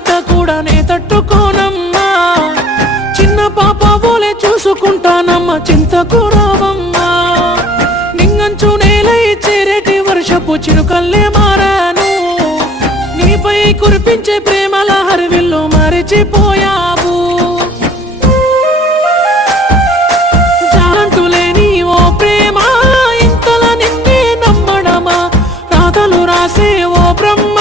పడ్డ కూడా నే తట్టుకోనమ్మా చిన్న పాప పోలే చూసుకుంటానమ్మా చింతకు రావమ్మా నింగంచు నేలై చేరేటి వర్షపు చిరుకల్లే మారాను నీపై కురిపించే ప్రేమల హరివిల్లు మరిచిపోయావు జాలంటూ లేని ఓ ప్రేమ ఇంతలా నిన్నే నమ్మడమా రాతలు రాసే ఓ బ్రహ్మ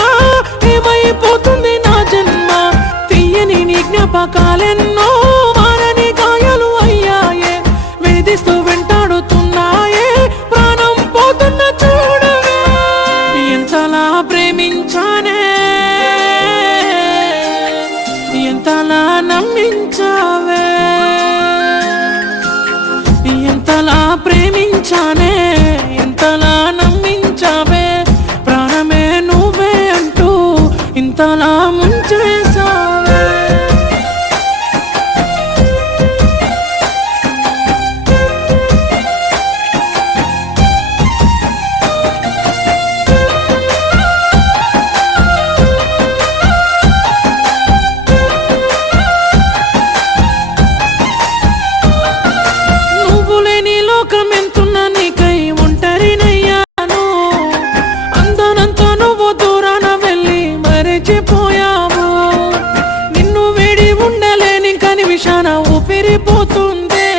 ఏమైపోతుంది నా జన్మ తీయని నీ జ్ఞాపకాలెన్నో మారని గాయాలు అయ్యాయే వేధిస్తూ వెంటాడుతున్నాయే ప్రాణం పోతున్న చూడవే ఎంతలా ప్రేమించానే ఎంతలా నమ్మించావే ఎంతలా ప్రేమించానే ఎంతలా నమ్మించావే ప్రాణమే నువ్వే అంటూ ఇంతలా ముంచేసావే నువ్వు లేని లోకం ఎంతున్నా నీకై ఒంటరినయ్యాను అందనంతా నువ్వు దూరాన వెళ్ళి మరిచిపోయావు నిన్ను వేడి ఉండలేని కని విషాన ఊపిరిపోతుందే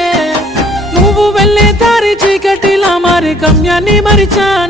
నువ్వు వెళ్ళే దారి చీకటిలా మారి గమ్యాన్ని మరిచాను